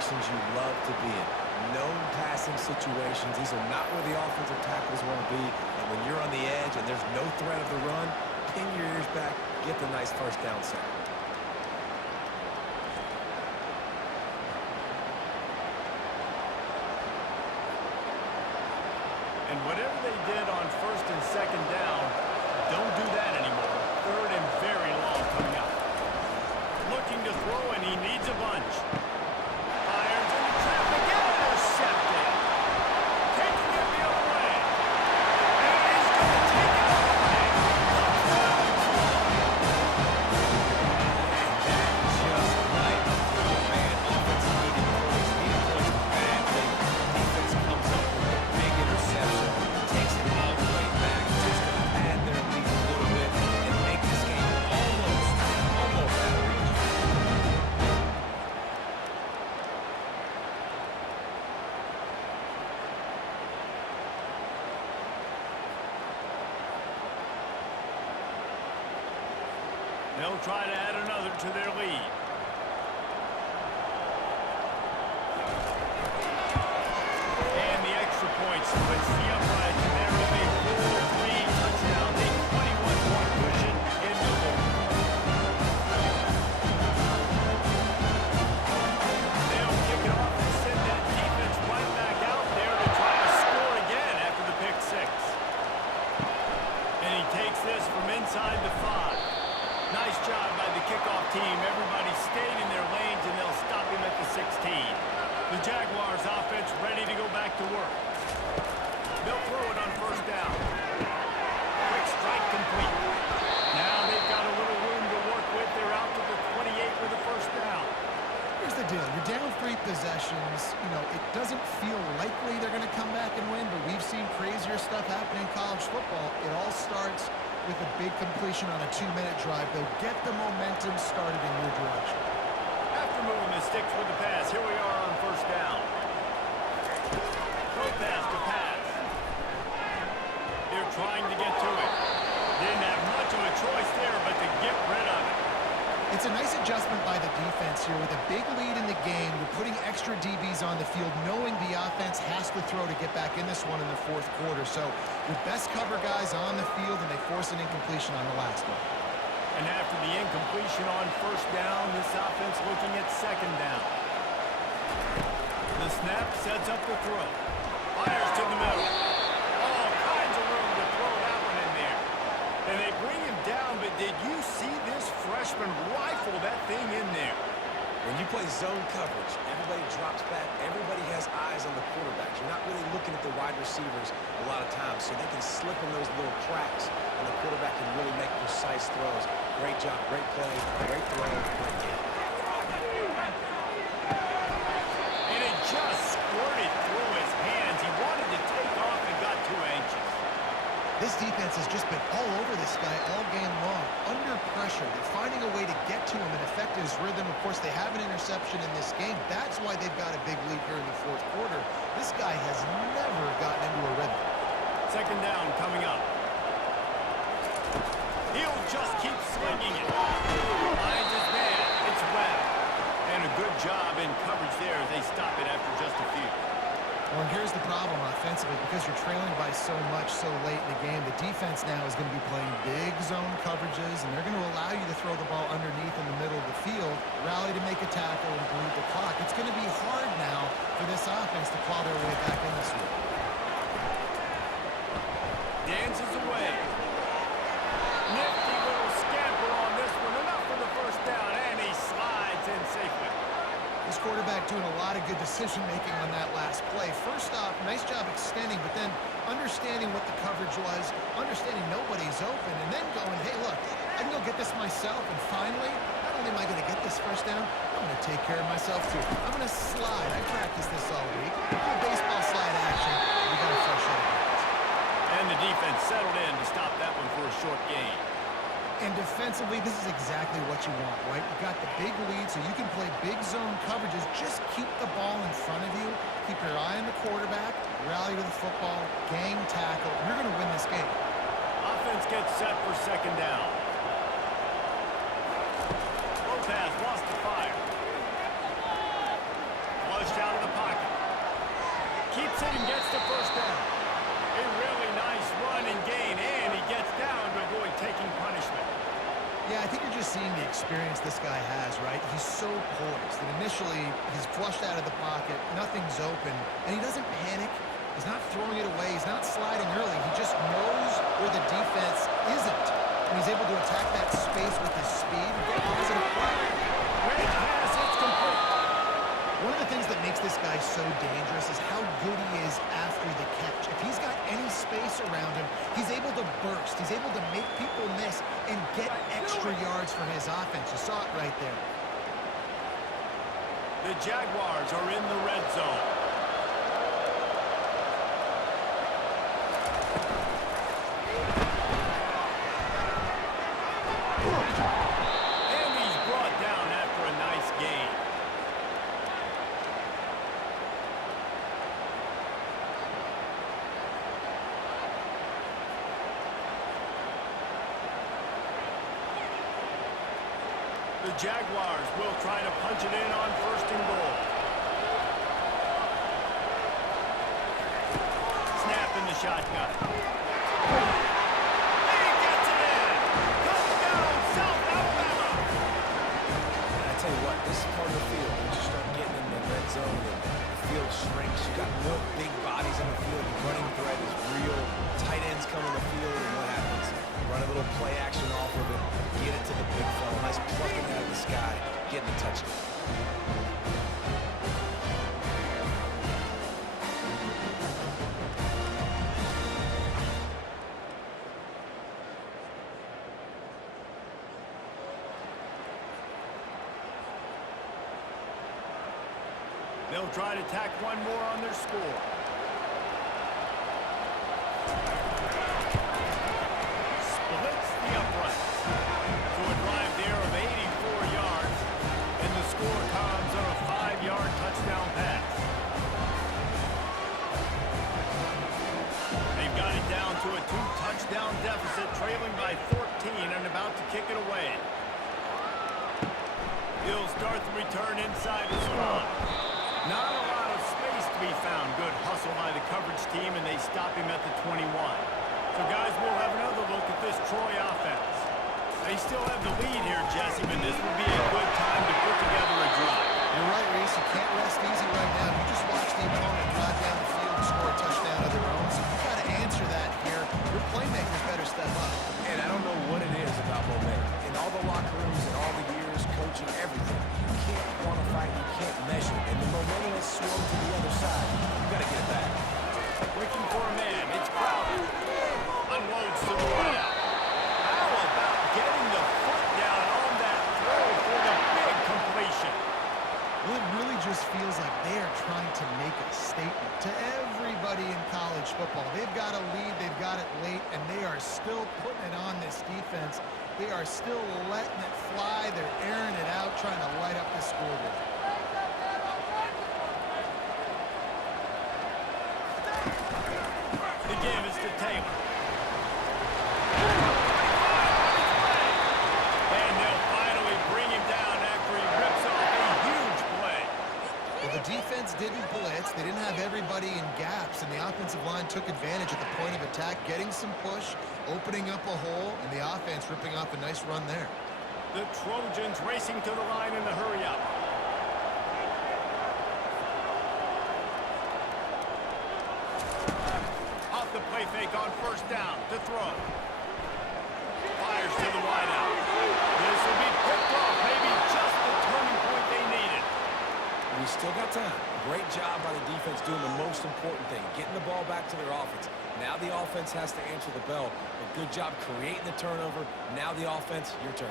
situations you love to be in. Known passing situations. These are not where the offensive tackles want to be. And when you're on the edge and there's no threat of the run, pin your ears back, get the nice first down sack. And whatever they did on first and second down, don't do that anymore. Third and very long coming up. Looking to throw, and he needs a bunch. Fires into traffic, intercepted. Taking it the other way. And he's going to take it all the way. Touchdown, Just right up to the man. Offense needed points badly. Defense comes up with a big interception, takes it all the way back, just to pad their lead a little bit and make this game almost out of reach. They'll try to add another to their lead. And the extra point splits the upright, and there will be 4-3 touchdowns, a 21-point cushion in the fourth. They'll kick it off and send that defense right back out there to try to score again after the pick six. And he takes this from inside the 5. Nice job by the kickoff team. Everybody stayed in their lanes, and they'll stop him at the 16. The Jaguars offense ready to go back to work. They'll throw it on first down. Quick strike complete. Now they've got a little room to work with. They're out to the 28 with the first down. Here's the deal. You're down 3 possessions. You know, it doesn't feel likely they're going to come back and win, but we've seen crazier stuff happen in college football. It all starts with a big completion on a 2-minute drive. They'll get the momentum started in your direction. After moving the sticks with the pass, here we are on first down. Throw pass to pass. They're trying to get to it. Didn't have much of a choice there, but to get rid of it. It's a nice adjustment by the defense here. With a big lead in the game, you're putting extra DBs on the field, knowing the offense has to throw to get back in this one in the fourth quarter. So your best cover guys on the field, and they force an incompletion on the last one. And after the incompletion on first down, this offense looking at second down. The snap sets up the throw. Fires to the middle. All kinds of room to throw that one in there. And they bring him down, but did you see this freshman rifle that thing in there? When you play zone coverage, everybody drops back, everybody has eyes on the quarterbacks. You're not really looking at the wide receivers a lot of times, so they can slip in those little cracks, and the quarterback can really make precise throws. Great job, great play, great throw, great game. And it just squirted through his hands. He wanted to take off and got too anxious. This defense has just been all over this guy all game long. Under pressure, they're finding a way to get to him and affect his rhythm. Of course, they have an interception in this game. That's why they've got a big lead here in the fourth quarter. This guy has never gotten into a rhythm. Second down coming up. He'll just keep slinging it. Finds his man. It's Webb. And a good job in coverage there as they stop it after just a few. Well, and here's the problem offensively. Because you're trailing by so much so late in the game, the defense now is going to be playing big zone coverages, and they're going to allow you to throw the ball underneath in the middle of the field, rally to make a tackle, and bleed the clock. It's going to be hard now for this offense to claw their way back in this one. Dances away. Nifty little scamper on this one. Enough for the first down, and he slides in safely. This quarterback doing a lot of good decision-making on that last play. First off, nice job extending, but then understanding what the coverage was, understanding nobody's open, and then going, hey, look, I can go get this myself, and finally, not only am I going to get this first down, I'm going to take care of myself, too. I'm going to slide. I practiced this all week. Baseball slide action. We got a fresh shot. And the defense settled in to stop that one for a short gain. And defensively, this is exactly what you want, right? You got the big lead, so you can play big zone coverages. Just keep the ball in front of you. Keep your eye on the quarterback. Rally to the football. Gang tackle. You're going to win this game. Offense gets set for second down. Low pass, lost the fire. keeps it and gets the first down. A really nice run and gain, and he gets down to avoid taking punishment. Yeah, I think you're just seeing the experience this guy has, right? He's so poised that initially he's flushed out of the pocket, nothing's open, and he doesn't panic. He's not throwing it away. He's not sliding early. He just knows where the defense isn't, and he's able to attack that space with his speed and get a positive play. Great pass, it's complete. One of the things that makes this guy so dangerous is how good he is after the catch. If he's got any space around him, he's able to burst. He's able to make people miss and get extra yards for his offense. You saw it right there. The Jaguars are in the red zone. And he's brought down after a nice gain. The Jaguars will try to punch it in on first and goal. Snap in the shotgun. He gets it in! Touchdown, South Alabama! And I tell you what, this is part of the field. Once you start getting in the red zone and the field shrinks, you got more big bodies on the field. The running threat is real. Tight ends come on the field, and what happens? Run a little play action off of it, get it to the big fella. Nice plucking out of the sky, getting a touchdown. They'll try to tack one more on their score. Splits the uprights. To a drive there of 84 yards, and the score comes on a 5-yard touchdown pass. They've got it down to a 2-touchdown deficit, trailing by 14 and about to kick it away. He'll start the return inside his 5. Not a lot of space to be found. Good hustle by the coverage team, and they stop him at the 21. So, guys, we'll have another look at this Troy offense. They still have the lead here, Jesse, but this would be a good time to put together a drive. You're right, Reese. You can't rest easy right now. You just watch the opponent drive down the field and score a touchdown of their own. So you've got to answer that here. Your playmakers better step up. And I don't know what it is about momentum. In all the locker rooms and all the years, coaching, everything, you can't quantify it, you can't measure it. And the momentum has swung to the other side. You got to get it back. Looking for a man. It's Crowder. Unloads to the right out. How about getting the foot down on that throw for the big completion? Well, it really just feels like they are trying to make a statement to everybody in college football. They've got a lead, they've got it late, and they are still putting it on this defense. They are still letting it fly. They're airing it out, trying to light up the scoreboard. The give is to Taylor. And they'll finally bring him down after he rips off a huge play. Well, the defense didn't blitz. They didn't have everybody in gaps, and the offensive line took advantage at the point of attack, getting some push, opening up a hole, and the offense ripping off a nice run there. The Trojans racing to the line in the hurry-up. Off the play fake on first down to throw. Fires to the wideout. This will be picked off, maybe just the turning point they needed. We still got time. Great job by the defense doing the most important thing, getting the ball back to their offense. Now the offense has to answer the bell. A good job creating the turnover. Now the offense, your turn.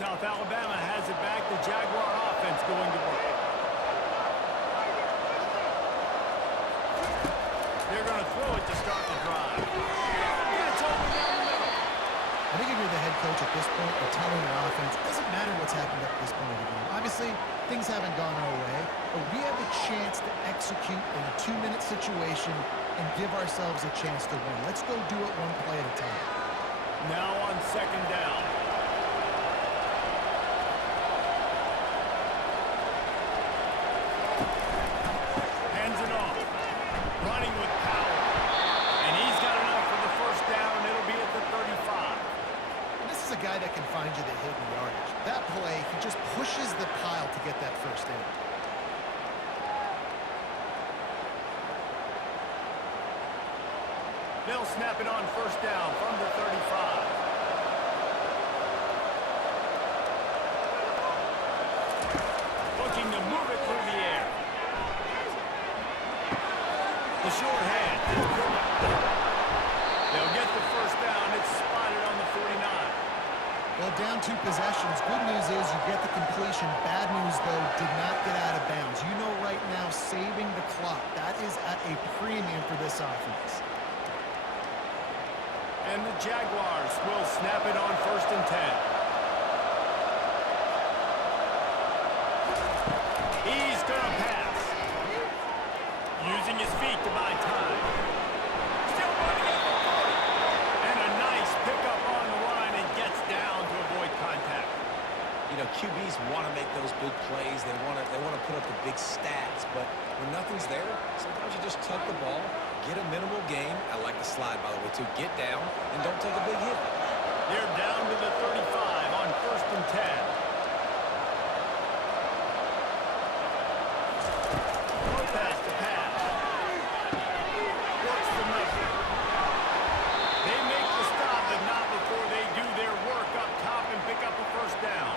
South Alabama has it back. The Jaguar offense going to work. They're going to throw it to start the drive. That's open down the middle. I think if you're the head coach at this point, you're telling your offense, it doesn't matter what's happened up to this point of the game. Obviously, things haven't gone our way, but we have a chance to execute in a 2-minute situation and give ourselves a chance to win. Let's go do it one play at a time. Now on second down. Hands it off. Running with power. And he's got enough for the first down. It'll be at the 35. And this is a guy that can find you the hidden yardage. That play, he just pushes the pile to get that first down. They'll snap it on first down from the 35. Looking to move it through the air. The short hand. They'll get the first down. It's spotted on the 49. Well, down 2 possessions. Good news is you get the completion. Bad news, though, did not get out of bounds. You know right now, saving the clock. That is at a premium for this offense. And the Jaguars will snap it on first and 10. He's going to pass. Using his feet to buy time. Still running at the 40. And a nice pickup on the line and gets down to avoid contact. You know, QBs want to make those big plays. They want to put up the big stats. But when nothing's there, sometimes you just tuck the ball, get a minimal gain. I like the slide, by the way, too. Get down and don't take a big hit. They're down to the 35 on first and 10. No pass to pass. Works the middle. They make the stop, but not before they do their work up top and pick up a first down.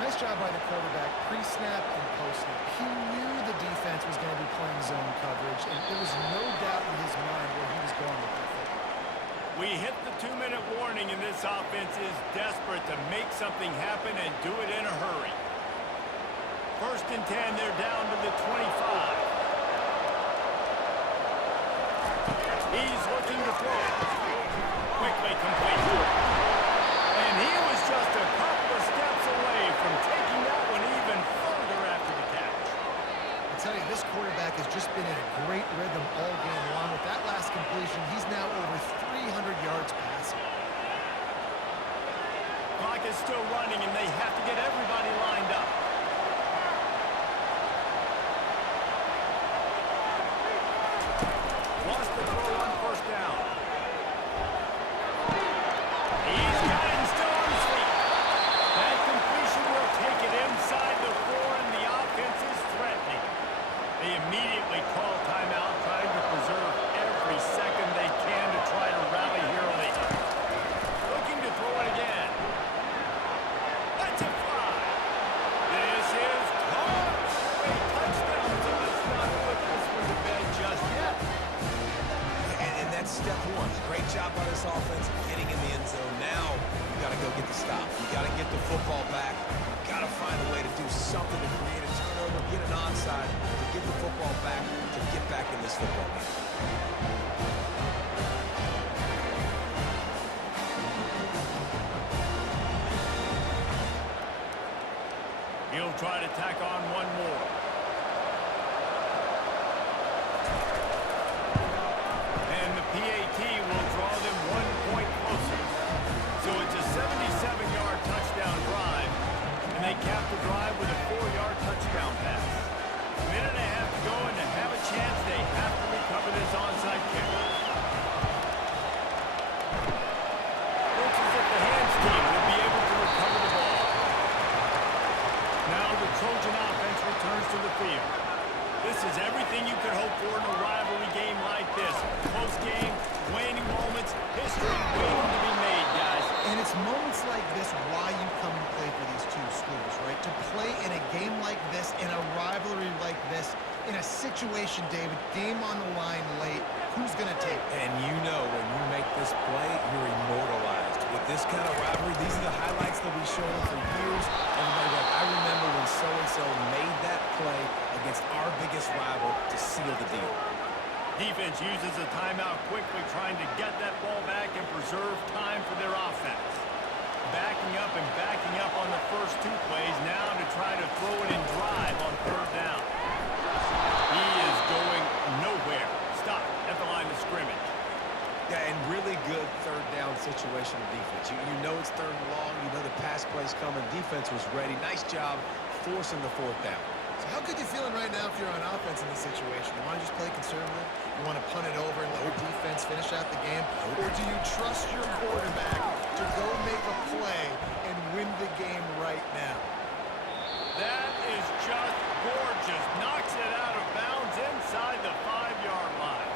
Nice job by the quarterback, pre-snap and post-snap. He knew the defense was going to be playing zone coverage, and there was no doubt in his mind where he was going with that football. We hit the 2-minute warning, and this offense is desperate to make something happen and do it in a hurry. First and 10, they're down to the 25. He's looking to throw it. Quickly complete. And he was just a couple of steps away from taking that one even further after the catch. I tell you, this quarterback has just been in a great rhythm all game long. With that last completion, he's now over 300 yards passing. Clock is still running, and they have to get everybody lined up. Lost the throw on first down. He's got it and still on his feet. That completion will take it inside the 4, and the offense is threatening. They immediately call timeout, trying to preserve every second they can to try to rally here late. Looking to throw it again. That's a fly. This is caught. A touchdown, so let's not put this one to bed just yet. And that's step one. Great job by this offense getting in the end zone. Now you got to go get the stop. You got to get the football back. You got to find a way to do something to create a turnover, get an onside, to get the football back, to get back in this football game. He'll try to tack on one more. And the PAT will draw them 1 point closer. So it's a 77-yard touchdown drive, and they cap the drive with a 4-yard touchdown pass. A minute and a half to go, and to have a chance, they have to recover this onside kick. Looks as if the hands team will be able to recover the ball. Now the Trojan offense returns to the field. This is everything you could hope for in a rivalry game like this. Close game, waning moments, history waiting to be made, guys. And it's moments like this why you come and play for these two schools, right? To play in a game like this, in a rivalry like this, in a situation, David, game on the line late, who's going to take it? And you know when you make this play, you're immortalized. With this kind of rivalry, these are the highlights that we show for years. Everybody like, I remember when so-and-so made that play against our biggest rival to seal the deal. Defense uses a timeout quickly, trying to get that ball back and preserve time for their offense. Backing up and backing up on the first two plays now to try to throw it and drive on third down. He is going nowhere. Stop at the line of scrimmage. Yeah, and really good third down situational defense. You know it's third and long. You know the pass play's coming. Defense was ready. Nice job forcing the fourth down. So how good you feeling right now if you're on offense in this situation? You want to just play conservative? You want to punt it over and let your defense finish out the game? Or do you trust your quarterback to go make a play and win the game right now? That is just gorgeous. Knocks it out of bounds inside the 5-yard line.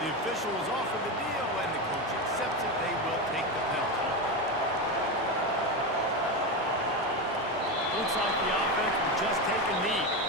The official was offered the deal, and the coach accepts it. They will take the penalty. Looks like the offense will just take a knee.